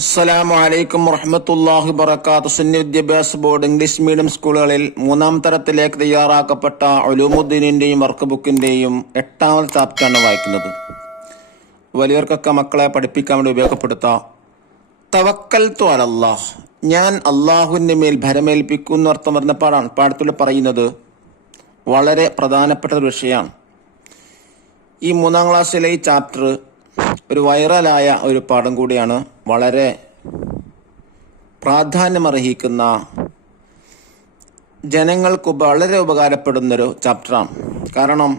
അസ്സലാമു അലൈക്കും വറഹ്മത്തുള്ളാഹി വബറകാതുഹു. സുന്നി വിദ്യാഭ്യാസ ബോർഡ് ഇംഗ്ലീഷ് മീഡിയം സ്കൂളുകളിൽ 3-ാം തരത്തിലേക്ക് തയ്യാറാക്കപ്പെട്ട ഉലൂമുദ്ദീനിന്റെയും വർക്ക് ബുക്കിന്റെയും 8-ാമത്തെ ചാപ്റ്ററാണ് വായിക്കുന്നത്. വലിയവർക്കൊക്കെ മക്കളെ പഠിപ്പിക്കാൻ വേണ്ടി ഉപയോഗപ്പെടുത്താം. തവക്കൽതു അലല്ലാഹ്, ഞാൻ അള്ളാഹുവിന്റെ മേൽ ഭരമേൽപ്പിക്കുന്നു അർത്ഥം വരുന്ന പാഠത്തിൽ പറയുന്നത് വളരെ പ്രധാനപ്പെട്ട ഒരു വിഷയമാണ്. ഈ 3-ാം ക്ലാസ്സിലെ ഈ ചാപ്റ്റർ ഒരു വൈറലായ ഒരു പാഠം കൂടിയാണ്. വളരെ പ്രാധാന്യമർഹിക്കുന്ന, ജനങ്ങൾക്ക് വളരെ ഉപകാരപ്പെടുന്നൊരു ചാപ്റ്ററാണ്. കാരണം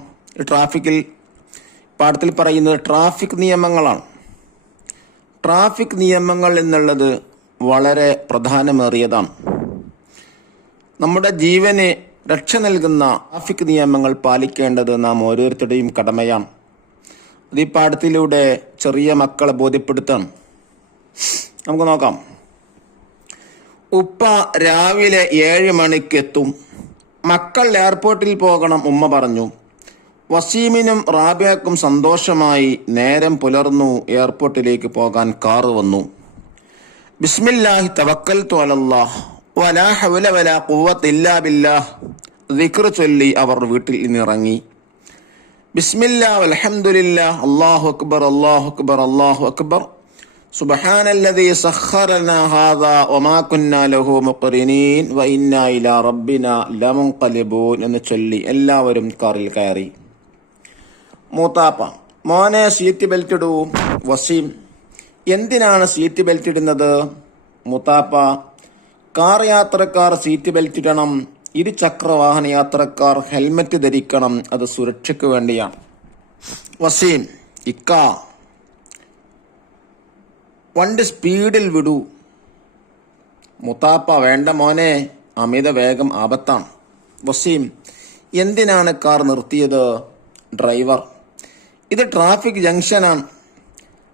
പാഠത്തിൽ പറയുന്നത് ട്രാഫിക് നിയമങ്ങളാണ്. ട്രാഫിക് നിയമങ്ങൾ എന്നുള്ളത് വളരെ പ്രധാനമേറിയതാണ്. നമ്മുടെ ജീവന് രക്ഷ നൽകുന്ന ട്രാഫിക് നിയമങ്ങൾ പാലിക്കേണ്ടത് നാം ഓരോരുത്തരുടെയും കടമയാണ്. അത് ഈ പാഠത്തിലൂടെ ചെറിയ മക്കളെ ബോധ്യപ്പെടുത്താം. നമുക്ക് നോക്കാം. ഉപ്പ രാവിലെ 7 മണിക്ക് എത്തും. മക്കൾ എയർപോർട്ടിൽ പോകണം, ഉമ്മ പറഞ്ഞു. വസീമിനും റാബിയക്കും സന്തോഷമായി. നേരം പുലർന്നു. എയർപോർട്ടിലേക്ക് പോകാൻ കാറ് വന്നു. ബിസ്മില്ലാഹി തവക്കൽതു അലല്ലാഹ് വലാ ഹൗല വലാ ഖുവത ഇല്ലാ ബില്ലാഹ് ദിക്ർ ചൊല്ലി അവർ വീട്ടിൽ നിന്നിറങ്ങി. ബിസ്മില്ലാ വൽഹംദുലില്ലാഹ് അല്ലാഹു അക്ബർ അല്ലാഹു അക്ബർ അല്ലാഹു അക്ബർ സുബ്ഹാനല്ലദീ സഖറനാ ഹാദാ വമാ കുന്നാ ലഹു മുഖ്രിനീൻ വഇന്നാ ഇലാ റബ്ബിനാ ലമുൻഖലിബൂൻ എന്ന് ചൊല്ലി എല്ലാവരും കാറിൽ കയറി. മൂത്താപ്പ, മോനെ സീറ്റ് ബെൽറ്റ് ഇടൂ. വസീം, എന്തിനാണ് സീറ്റ് ബെൽറ്റ് ഇടുന്നത്? മൂത്താപ്പ, കാർ യാത്രക്കാർ സീറ്റ് ബെൽറ്റ് ഇടണം. ഇരുചക്ര വാഹന യാത്രക്കാർ ഹെൽമറ്റ് ധരിക്കണം. അത് സുരക്ഷയ്ക്ക് വേണ്ടിയാണ്. വസീം, ഇക്ക, വണ്ടി സ്പീഡിൽ വിടൂ. മുത്താപ്പ, വേണ്ട മോനെ, അമിത വേഗം ആപത്താണ്. വസീം, എന്തിനാണ് കാർ നിർത്തിയത്? ഡ്രൈവർ, ഇത് ട്രാഫിക് ജംഗ്ഷനാണ്.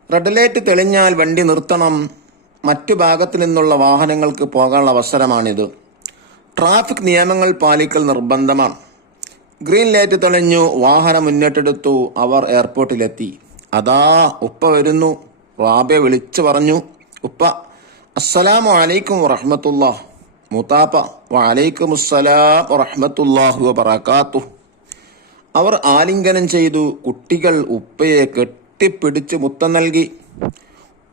റെഡ് ലൈറ്റ് തെളിഞ്ഞാൽ വണ്ടി നിർത്തണം. മറ്റു ഭാഗത്തു നിന്നുള്ള വാഹനങ്ങൾക്ക് പോകാനുള്ള അവസരമാണിത്. ട്രാഫിക് നിയമങ്ങൾ പാലിക്കൽ നിർബന്ധമാണ്. ഗ്രീൻ ലൈറ്റ് തെളിഞ്ഞു. വാഹനം മുന്നിട്ടെടുത്തു. അവർ എയർപോർട്ടിലെത്തി. അതാ ഉപ്പ വരുന്നു. റാബിയ വിളിച്ചു പറഞ്ഞു, ഉപ്പ, അസ്സലാമു അലൈക്കും വറഹ്മത്തുള്ളാഹ്. മൂത്താപ്പ, വഅലൈക്കും അസ്സലാം വറഹ്മത്തുള്ളാഹി വബറകാതുഹു. അവർ ആലിംഗനം ചെയ്തു. കുട്ടികൾ ഉപ്പയെ കെട്ടിപ്പിടിച്ച് മുത്തം നൽകി.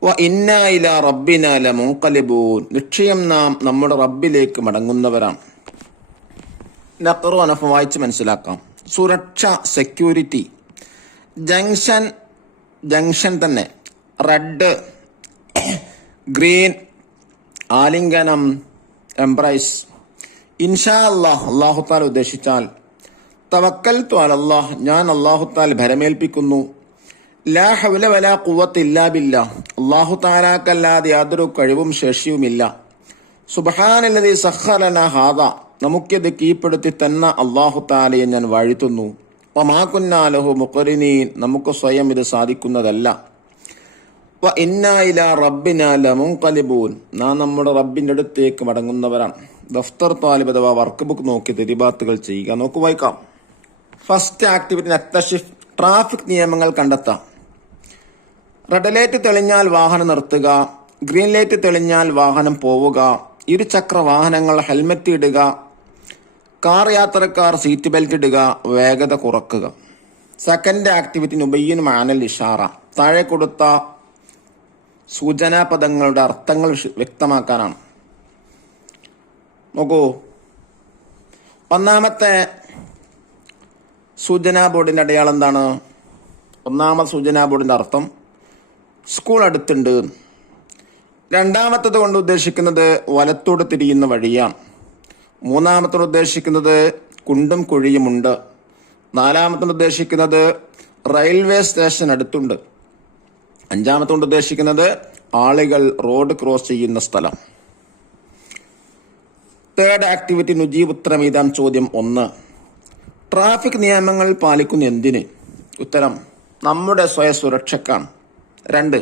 വ ഇന്നാ ഇലാ റബ്ബിനാ ലമുൻഖലിബൂൻ, നിശ്ചയം നാം നമ്മുടെ റബ്ബിലേക്ക് മടങ്ങുന്നവരാണ്. നഖറു അനഫ് വായിച്ച് മനസ്സിലാക്കാം. സുരക്ഷ, സെക്യൂരിറ്റി. ജംഗ്ഷൻ തന്നെ. റെഡ്, ഗ്രീൻ, ആലിംഗനം, എംബ്രൈസ്. ഇൻഷാ അല്ലാഹ്, അല്ലാഹു തആല ഉദ്ദേശിച്ചാൽ. തവക്കൽതു അലല്ലാഹ്, ഞാൻ അല്ലാഹു തആല ഭരമേൽപ്പിക്കുന്നു. ലാ ഹൗല വലാ ഖുവത ഇല്ലാ ബില്ലാഹ്, അല്ലാഹു തആലാക്കല്ലാതെ യാതൊരു കഴിവും ശേഷിയുമില്ല. സുബ്ഹാനല്ലദീ സഖറനാ ഹാദാ, നമുക്കിത് കീഴ്പ്പെടുത്തി തന്ന അല്ലാഹു തആലയെ ഞാൻ വാഴ്ത്തുന്നു. വമാ കുന്നാ ലഹു മുഖ്രിനീൻ, നമുക്ക് സ്വയം ഇത് സാധിക്കുന്നതല്ല. വ ഇന്നാ ഇലാ റബ്ബിനാ ലമുൻഖലിബൂൻ, നാം നമ്മുടെ റബ്ബിന്റെ അടുത്തേക്ക് മടങ്ങുന്നവരാണ്. ദഫ്തർ താലിബ് അഥവാ വർക്ക് ബുക്ക് നോക്കി തെരിബാത്തുകൾ ചെയ്യുക. നോക്കു, വായിക്കാം. ഫസ്റ്റ് ആക്ടിവിറ്റി നക്തഷിഫ്, ട്രാഫിക് നിയമങ്ങൾ കണ്ടെത്താം. റെഡ് ലൈറ്റ് തെളിഞ്ഞാൽ വാഹനം നിർത്തുക. ഗ്രീൻ ലൈറ്റ് തെളിഞ്ഞാൽ വാഹനം പോവുക. ഇരുചക്ര വാഹനങ്ങൾ ഹെൽമറ്റ് ഇടുക. കാർ യാത്രക്കാർ സീറ്റ് ബെൽറ്റ് ഇടുക. വേഗത കുറക്കുക. സെക്കൻഡ് ആക്ടിവിറ്റി നുബയ്യിനു മഅനൽ ഇഷാറ, താഴെ കൊടുത്ത സൂചനാ പദങ്ങളുടെ അർത്ഥങ്ങൾ വ്യക്തമാക്കാനാണ്. നോക്കൂ, ഒന്നാമത്തെ സൂചനാ ബോർഡിന്റെ അടയാളം എന്താണ്? ഒന്നാമത്തെ സൂചനാ ബോർഡിന്റെ അർത്ഥം സ്കൂൾ അടുത്തുണ്ട്. രണ്ടാമത്തത് കൊണ്ട് ഉദ്ദേശിക്കുന്നത് വലത്തോട് തിരിയുന്ന വഴിയാണ്. മൂന്നാമത്തോട് ഉദ്ദേശിക്കുന്നത് കുണ്ടും കുഴിയുമുണ്ട്. നാലാമത്തോട് ഉദ്ദേശിക്കുന്നത് റെയിൽവേ സ്റ്റേഷൻ അടുത്തുണ്ട്. അഞ്ചാമത്തോട് ഉദ്ദേശിക്കുന്നത് ആളുകൾ റോഡ് ക്രോസ് ചെയ്യുന്ന സ്ഥലം. തേർഡ് ആക്ടിവിറ്റി നുജീബ് ഉത്തരം എഴുതാം. ചോദ്യം 1, ട്രാഫിക് നിയമങ്ങൾ പാലിക്കുന്ന എന്തിന്? ഉത്തരം, നമ്മുടെ സ്വയ സുരക്ഷക്കാണ്. 2,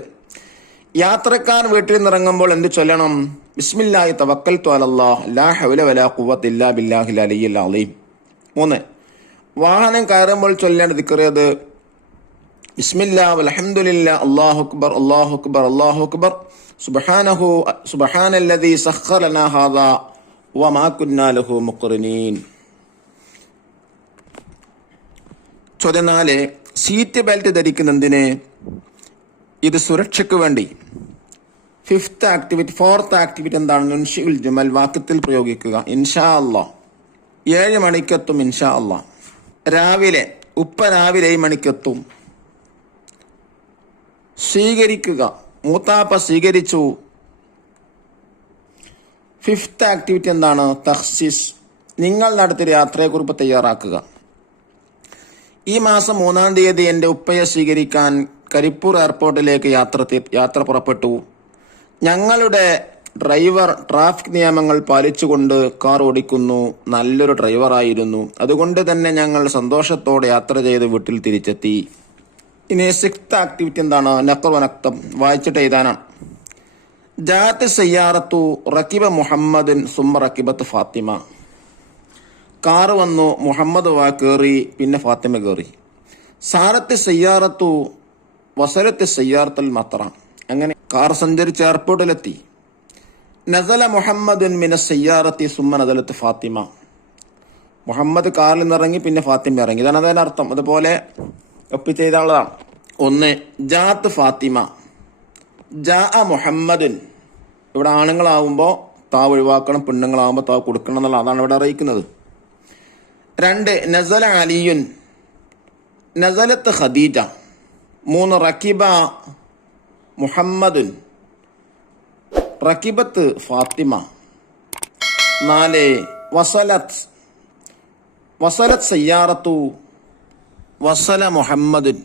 യാത്രക്കാർ വീട്ടിൽ നിന്നിറങ്ങുമ്പോൾ എന്ത് ചൊല്ലണം? ബിസ്മില്ലാഹി തവക്കൽതു അലല്ലാഹ് ലാ ഹൗല വലാ ഖുവത ഇല്ലാ ബില്ലാഹിൽ അലിയ്യിൽ അളീം. 3, വാഹനം കയറുമ്പോൾ ചൊല്ലേണ്ട ദിക്ർ ഏത്? ബിസ്മില്ലാ വൽഹംദുലില്ലാ അല്ലാഹു അക്ബർ അല്ലാഹു അക്ബർ അല്ലാഹു അക്ബർ സുബ്ഹാനല്ലദീ സഖ്ഖറ ലനാ ഹാദാ വമാ കുന്നാ ലഹു മുഖ്റിനീൻ. ചോദ്യം 4. സീറ്റ് ബെൽറ്റ് ധരിക്കുന്നതിന് ഇത് സുരക്ഷയ്ക്ക് വേണ്ടി. ഫോർത്ത് ആക്ടിവിറ്റി എന്താണ്? നുൻഷിഉൽ ജുമൽ, വാക്യത്തിൽ പ്രയോഗിക്കുക. ഇൻഷാ അല്ലാഹ് 7 മണിക്കെത്തും. ഇൻഷാ അല്ലാഹ്. രാവിലെ ഉപ്പ രാവിലെ 7 മണിക്കെത്തും. സ്വീകരിക്കുക, മൂത്താപ്പ സ്വീകരിച്ചു. 5th ആക്ടിവിറ്റി എന്താണ്? തഖ്സീസ്, നിങ്ങൾ നടത്തിയ യാത്രയെക്കുറിപ്പ് തയ്യാറാക്കുക. ഈ മാസം 3-ാം തീയതി എൻ്റെ ഉപ്പയെ സ്വീകരിക്കാൻ കരിപ്പൂർ എയർപോർട്ടിലേക്ക് യാത്ര പുറപ്പെട്ടു. ഞങ്ങളുടെ ഡ്രൈവർ ട്രാഫിക് നിയമങ്ങൾ പാലിച്ചുകൊണ്ട് കാർ ഓടിക്കുന്നു. നല്ലൊരു ഡ്രൈവറായിരുന്നു. അതുകൊണ്ട് തന്നെ ഞങ്ങൾ സന്തോഷത്തോടെ യാത്ര ചെയ്ത് വീട്ടിൽ തിരിച്ചെത്തി. ഇനി 6th ആക്ടിവിറ്റി എന്താണ്? നഖർ വനക്തം, വായിച്ചിട്ട് എഴുതാനാണ്. ജാഅത്ത് സയ്യാറത്തു റക്കിബ മുഹമ്മദൻ സുമ്മ റക്കിബത്ത് ഫാത്തിമ. കാറ് വന്നു, മുഹമ്മദ് കയറി, പിന്നെ ഫാത്തിമ കയറി. സാറത്ത് സയ്യാറത്തു വസലത്ത് സയ്യാറത്തുൽ മത്ര. അങ്ങനെ കാർ സഞ്ചരിച്ച് എയർപോർട്ടിലെത്തി. നസല മുഹമ്മദുൻ മിന സയ്യാറത്തി സുമ്മ നസലത്ത് ഫാത്തിമ. മുഹമ്മദ് കാറിൽ നിന്നിറങ്ങി, പിന്നെ ഫാത്തിമ ഇറങ്ങി. ഇതാണ് അതിൻ്റെ അർത്ഥം. അതുപോലെ ഒപ്പിച്ച് ചെയ്താളതാണ്. 1. ജാത്ത് ഫാത്തിമ, ജാ മുഹമ്മദുൻ. ഇവിടെ ആണുങ്ങളാവുമ്പോൾ താവ് ഒഴിവാക്കണം, പെണ്ണുങ്ങളാവുമ്പോൾ താവ് കൊടുക്കണം എന്നുള്ള അതാണ് ഇവിടെ അറിയിക്കുന്നത്. 2. നസല അലിയുൻ, നസലത്ത് ഖദീജ. 3. റക്കിബ മുഹമ്മദുൻ, റക്കിബത്ത് ഫാത്തിമ. 4. വസലത്ത് സയ്യാറത്തു വസല മുഹമ്മദുൻ.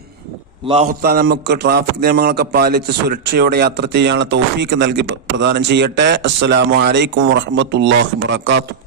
അല്ലാഹു തആല നമുക്ക് ട്രാഫിക് നിയമങ്ങളൊക്കെ പാലിച്ച് സുരക്ഷയോടെ യാത്ര ചെയ്യാനുള്ള തൗഫീക്ക് നൽകി പ്രദാനം ചെയ്യട്ടെ. അസ്സലാമു അലൈക്കും വറഹ്മത്തുള്ളാഹി വബറകാതുഹു.